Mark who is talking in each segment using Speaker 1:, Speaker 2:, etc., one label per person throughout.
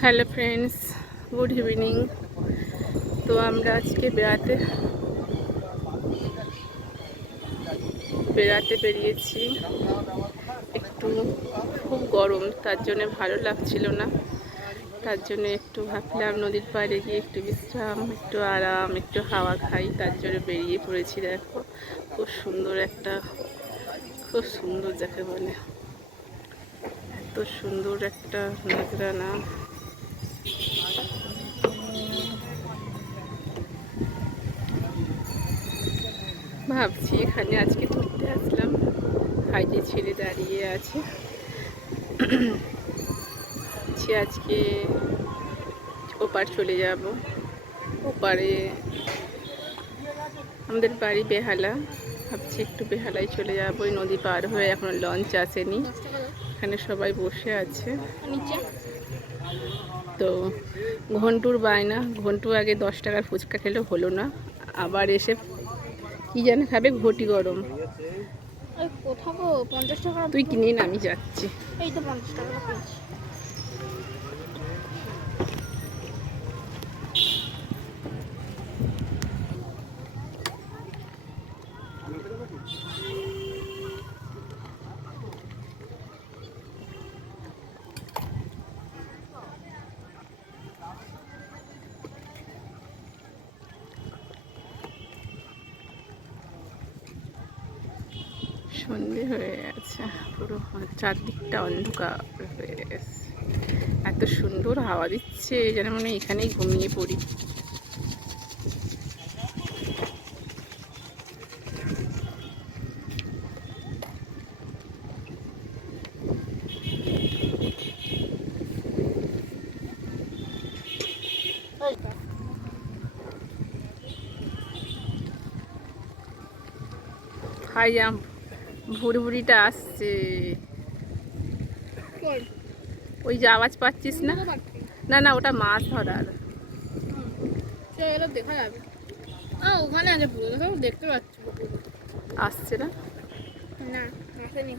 Speaker 1: Hello friends good evening তো আমরা আজকে বেড়াতে বেড়াতে বেরিয়েছি। একটু খুব গরম, তার জন্য ভালো লাগছিল না। তার জন্য একটু ভাবলাম নদীর পাড়ে গিয়ে একটু বিশ্রাম, একটু আরাম, একটু হাওয়া খাই, তার জন্য বেরিয়ে পড়েছি দেখো। খুব সুন্দর একটা, খুব সুন্দর যাকে বলে। এত সুন্দর একটা নজরানা ভাবছি এখানে আজকে ঘুরতে আসলাম। হাইটে ছেড়ে দাঁড়িয়ে আছে। আজকে ওপার চলে যাব। ওপারে আমাদের বাড়ি বেহালা। ভাবছি একটু বেহালায় চলে যাব। ওই নদী পার হয়ে এখনও লঞ্চ আসেনি। এখানে সবাই বসে আছে। তো ঘন্টুর বায়না ঘন্টু আগে দশ টাকার ফুচকা খেলে হলো না। আবার এসে কি জানে খাবে? ঘটি গরম। তুই কিনে আমি যাচ্ছি।
Speaker 2: এই তো পঞ্চাশ টাকা
Speaker 1: সন্ধে হয়ে গেছে। পুরো চারদিকটা অন্ধকার হয়ে গেছে। এত সুন্দর হাওয়া দিচ্ছে, যেন মনে এখানেই ঘুমিয়ে পড়ি। হাই জাম্প ভুড়ি ভুড়িটা আসছে ওই যে আওয়াজ পাচ্ছিস না? না না ওটা মাছ ধরার।
Speaker 2: দেখা যাবে। ওখানে আছে দেখতে পাচ্ছি।
Speaker 1: আসছে না?
Speaker 2: না আসেনি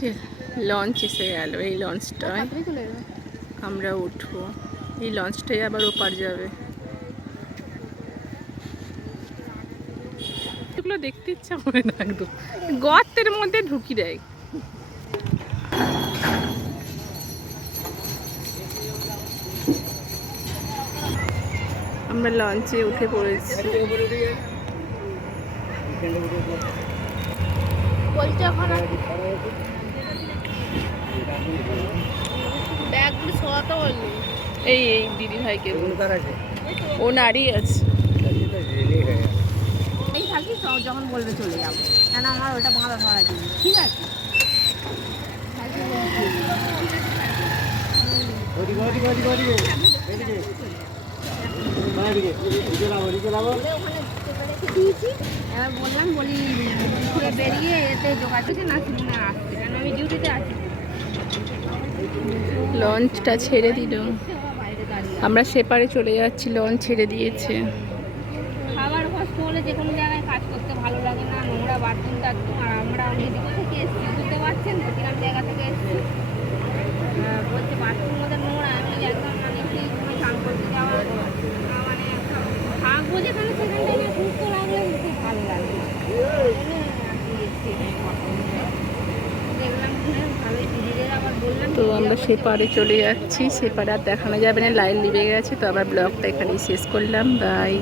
Speaker 1: যে লঞ্চ এসে গেল এই লঞ্চটায় আমরা উঠবো। এই লঞ্চটাই আবার ওপার যাবে। এগুলো দেখতে ইচ্ছা করে না একদম। গর্তের মধ্যে ঢুকি দেয়। আমরা লঞ্চে উঠে পড়েছি।
Speaker 2: বলছে বললি
Speaker 1: এই এই দিদি ভাইকে ও নারী আছে।
Speaker 2: এই থাকি যখন বলবে চলে যাব। কেন আমার ওটা ভালো ভাড়া দিবি ঠিক আছে? বললাম বলি ঘুরে বেরিয়ে এতে যোগাযোগ না শুনে আসছে কেন আমি ডিউটিতে আছি।
Speaker 1: লঞ্চটা ছেড়ে দিল। আমরা সেপারে চলে যাচ্ছি, লঞ্চ ছেড়ে দিয়েছে।
Speaker 2: খাবার কষ্ট হলে যে কোনো জায়গায় কাজ করতে ভালো লাগে না, নোংরা বাথরুম টাথরুম আর আমরা অনেক দিকে থেকে এসেছি বুঝতে পারছেন তো কিরম জায়গা থেকে এসেছি আহ, বলছে বাথরুম মধ্যে নোংরা আমি একদম মানে কি কোনো স্নান করতে যাওয়া আহ, মানে থাকব যেখানে সেখান থেকে সুস্থ লাগলে খুব ভালো লাগবে ওই জন্য আর কি এসেছি। দেখলাম যে ভালোই দিদিদের আবার বললাম
Speaker 1: তো আমরা
Speaker 2: সে
Speaker 1: সেপারে চলে যাচ্ছি। সে সেপারে আর দেখানো যাবে না, লাইন লিবে গেছে। তো আবার ব্লগটা এখানেই শেষ করলাম। বাই